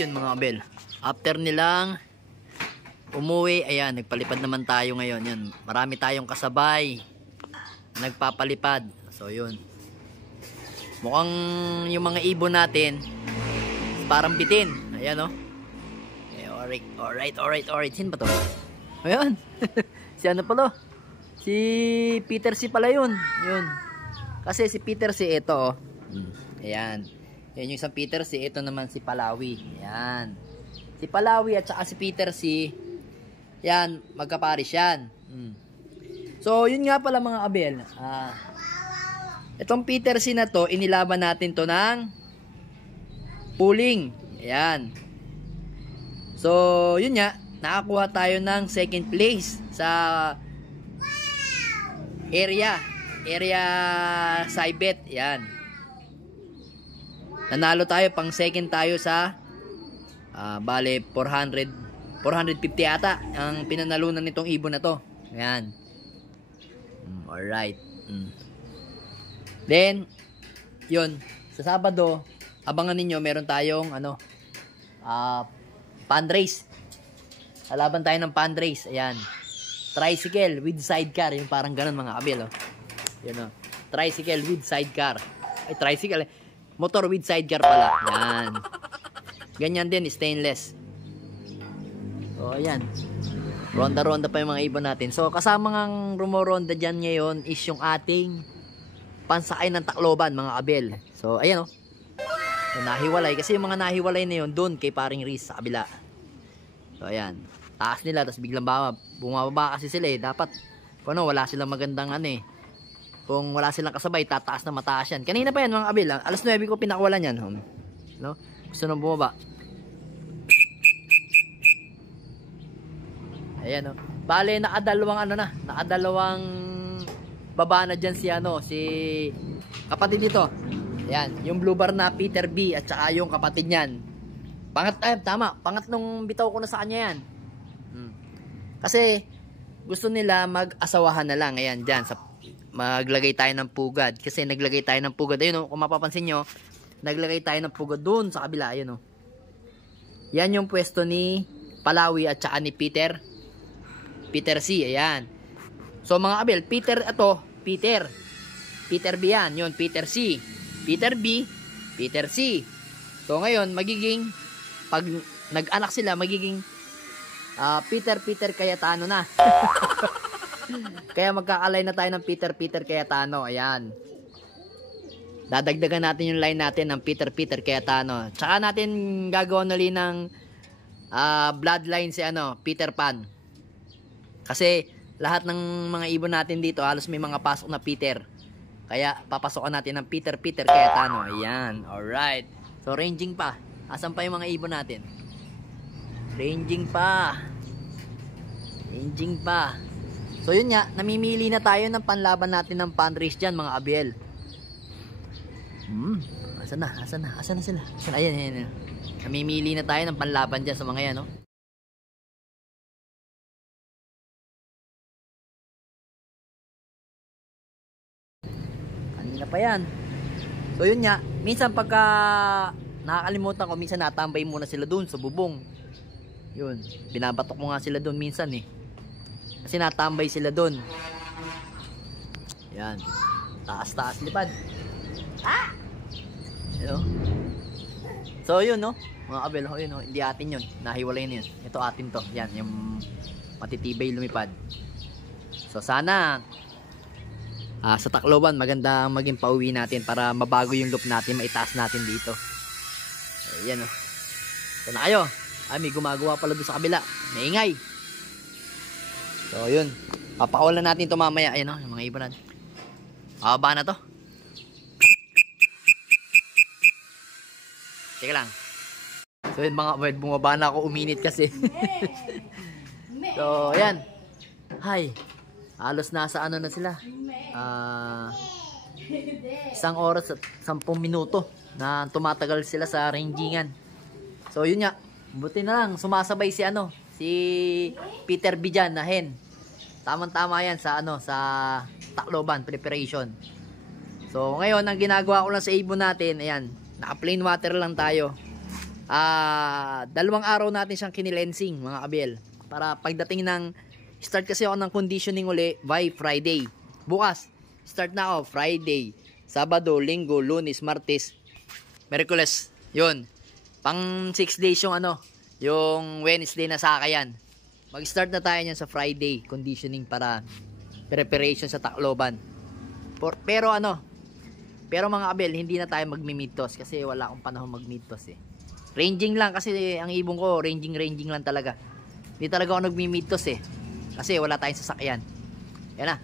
yun mga kabel, after nilang umuwi, ayan, nagpalipad naman tayo ngayon. Yan, marami tayong kasabay nagpapalipad. So yun, mukhang yung mga ibon natin parang bitin. Ayan o. Alright. Sino ba to? Ayan. Si ano pala? Si Peter C pala yun. Yun. Kasi si Peter C ito o. Ayan. Yan yung isang Peter C. Ito naman si Palawi. Ayan. Si Palawi at saka si Peter C. Yan. Magkaparis yan. So yun nga pala mga kabel. Itong Peter C na to, inilaban natin to ng pooling. Ayan. So, yun nga, nakakuha tayo ng second place sa area Saibet. Ayan. Nanalo tayo, pang second tayo sa bale 450 ata ang pinanalunan nitong ibon na to. Ayan. Alright. Then, yun, sa Sabado, abangan ninyo, meron tayong fundraise. Lalaban tayo ng fundraise. Ayan. Tricycle with sidecar. Yung parang ganun mga kabel. Oh. Yan, oh. Tricycle with sidecar. Ay, tricycle. Motor with sidecar pala. Yan. Ganyan din, stainless. So, ayan. Ronda-ronda pa yung mga ibon natin. So, kasama ngang rumoronda dyan ngayon is yung ating pansakay ng Tacloban, mga kabel. So, ayan, oh. So, nahiwalay. Kasi yung mga nahiwalay na yun, doon kay paring Riz sa kabila. So, ayan. Taas nila, tapos biglang bumababa kasi sila eh. Dapat, kung ano, wala silang magandang kung wala silang kasabay, tataas na mataas yan. Kanina pa yan, mga kabel. Alas 9 ko pinakawalan yan. No? Gusto nang bumaba. Ayan, oh. Bale, nakadalawang baba na dyan si kapatid dito. Ayan, yung blue bar na Peter B at saka yung kapatid niyan. Pangatlong bitaw ko na sa kanya yan. Kasi gusto nila mag-asawahan na lang. Ayan, dyan, maglagay tayo ng pugad. Kasi naglagay tayo ng pugad. Ayun, kung mapapansin nyo, naglagay tayo ng pugad doon sa kabila. Ayun, yan yung pwesto ni Palawi at saka ni Peter C. Ayan. So mga kabel, Peter B yan. Yun, Peter C. Peter B, Peter C. So ngayon, pag nag-anak sila, magiging Peter Cayetano na. Kaya magkakalay na tayo ng Peter Cayetano. Ayan. Dadagdagan natin yung line natin ng Peter Cayetano. Tsaka natin gagawin ulit ng bloodline si Peter Pan. Kasi lahat ng mga ibon natin dito, halos may mga pasok na Peter. Kaya papasokan natin ng Peter Cayetano. Ayan. Alright. So ranging pa. Asan pa yung mga ibon natin? Ranging pa. So yun nga, namimili na tayo ng panlaban natin ng fundraise dyan mga kabel. Asan na sila? Ayan. Namimili na tayo ng panlaban dyan sa mga yan, no? Kanina pa yan. So yun nga, minsan pagka nakakalimutan ko, minsan natambay muna sila dun sa bubong. Yun, binabatok mo nga sila dun minsan eh. Kasi natambay sila dun. Yan. Taas lipad. Yun. So yun, no? Mga kabel, yun, no? Hindi atin yun. Nahiwalay na yun. Ito atin to. Yan, yung matitibay lumipad. So sana sa Tacloban, maganda maging pauwi natin para mabago yung loop natin, maitaas natin dito. Ayan, no? So na kayo. Ay, may gumagawa pala doon sa kabila. Maingay. So, yun. Papakawalan natin ito mamaya. Ayan, yung mga ibon natin. Baba na to. Teka lang. So, yun mga bird. Bumaba na ako. Uminit kasi. So, ayan. Hi. Halos nasa na sila. 1 oras at 10 minuto na tumatagal sila sa rangingan. So, yun nga. Buti na lang, sumasabay si Peter B dyan na hen. Tamang-tama yan sa Tacloban preparation. So, ngayon, ang ginagawa ko lang sa ibon natin, ayan, naka plain water lang tayo. 2 araw natin siyang kinilensing mga kabel. Para pagdating ng, start kasi ako ng conditioning uli by Friday. Bukas, start na ako Friday, Sabado, Linggo, Lunes, Martes, Miyerkules. Yun. Pang 6 days yung yung Wednesday na sakayan. Mag-start na tayo niyan sa Friday conditioning para preparation sa Tacloban. Pero mga kabel, hindi na tayo magmi-midtoss kasi wala akong panahon mag-midtoss eh. Ranging lang kasi ang ibon ko, ranging lang talaga. Hindi talaga ako nagmi-midtoss eh. Kasi wala tayong sasakyan. Yan na.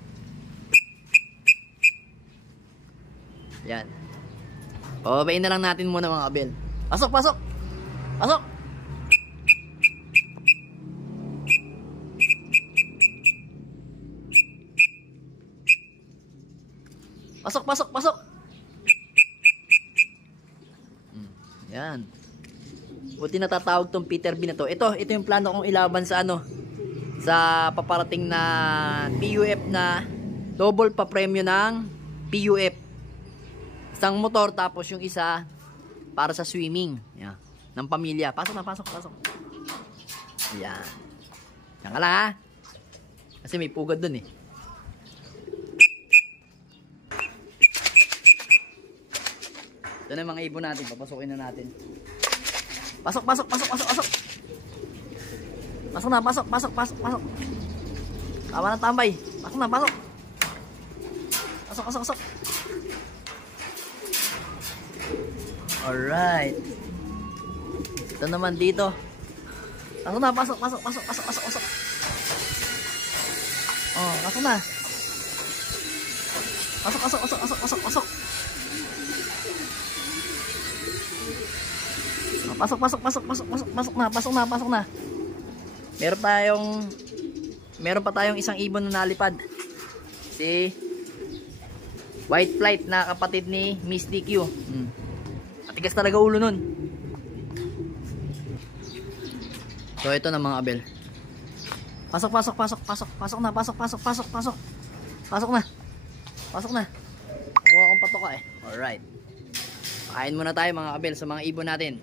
Yan. Pababain na lang natin muna mga kabel. Pasok! Pasok! Pasok! Pasok, pasok, pasok. Yan. Buti natatawag tong Peter B na to. Ito yung plano kong ilaban sa sa paparating na PUF na double pa premyo ng PUF. Isang motor tapos yung isa para sa swimming. Yan. Ng pamilya. Pasok na, pasok, pasok. Yan. Yan ka lang ha. Kasi may pugad dun eh. Ito na yung mga ibon natin. Papasukin na natin. Pasok, pasok, pasok, pasok, pasok. Pasok na, pasok, pasok, pasok, pasok. Tama na tambay. Pasok na, pasok. Pasok, pasok, pasok. Alright. Ito naman dito. Pasok na, pasok, pasok, pasok, pasok, pasok, pasok. Oh, pasok na. Pasok, pasok, pasok, pasok, pasok, pasok. Pasok, pasok, pasok, pasok, pasok, pasok na, pasok na, pasok na. Meron pa tayong isang ibon na nalipad. Si White Flight na kapatid ni Miss DQ. Matigas talaga ulo nun. So ito na mga abel. Pasok, pasok, pasok, pasok, pasok na, pasok, pasok, pasok, pasok. Pasok na. Pasok na. Kuha akong patoka eh. Alright. Kain muna tayo mga abel sa mga ibon natin.